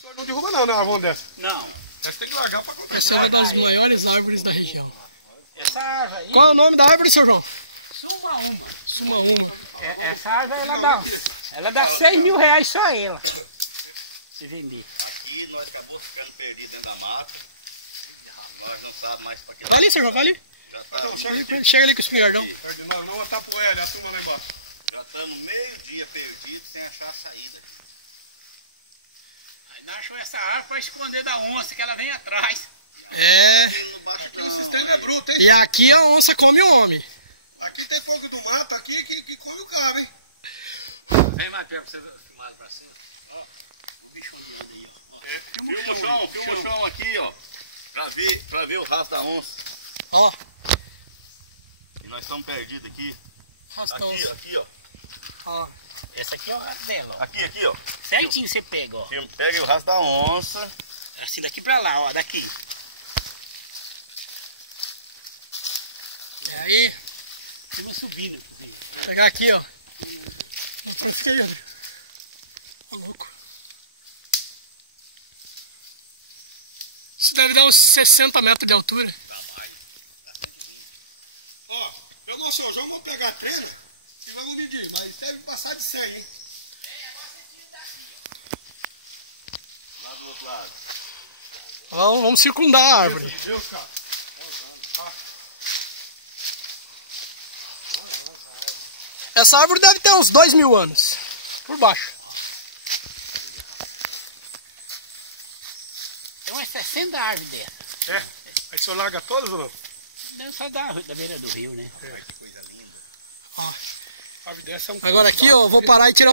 O senhor não derruba não, uma árvore dessa. Não. Essa tem que largar pra acontecer. Essa é uma das maiores árvores da região. Essa árvore aí... Qual é o nome da árvore, seu João? Sumaúma. Sumaúma. Essa árvore ela dá 6 mil reais só ela. Se vender. Aqui nós acabamos ficando perdidos dentro da mata. Nós não sabemos mais para que Vai ali, seu João, vai ali. já tá, Chega ali com o espingardão. Nós vamos tapoer ali, a turma lá embaixo. já estamos meio-dia perdidos sem achar a saída. Nós achamos essa árvore para esconder da onça, que ela vem atrás. É. Esse trem é bruto, hein? E aqui a onça come o homem. Aqui tem fogo do mato aqui que come o cara, hein? Vem mais perto pra você filmar pra cima. Ó, o bicho andando aí, ó. Filma o chão aqui, ó. Pra ver o rastro da onça. Ó, E nós estamos perdidos aqui. rasta onça. Aqui, ó. Ó. Essa aqui é o rastro dela, ó. Aqui, ó. Certinho você pega, ó. Pega o rastro da onça. Assim, daqui pra lá, ó. Daqui. É aí. Estamos subindo. Vou pegar aqui, ó. Fiquei, ó. Tá louco. Isso deve dar uns 60 metros de altura. Ó, eu senhor, já vamos pegar a trena e vamos medir, mas deve passar de 100, hein? Lá do outro lado. Vamos circundar a árvore. Meu Deus, cara. Essa árvore deve ter uns 2 mil anos. Por baixo. Tem umas 60 árvores dessa. É? Aí o senhor larga todas ou não? Não só da beira do rio, né? Ó, a árvore dessa é um Agora aqui, ó, eu vou parar e tirar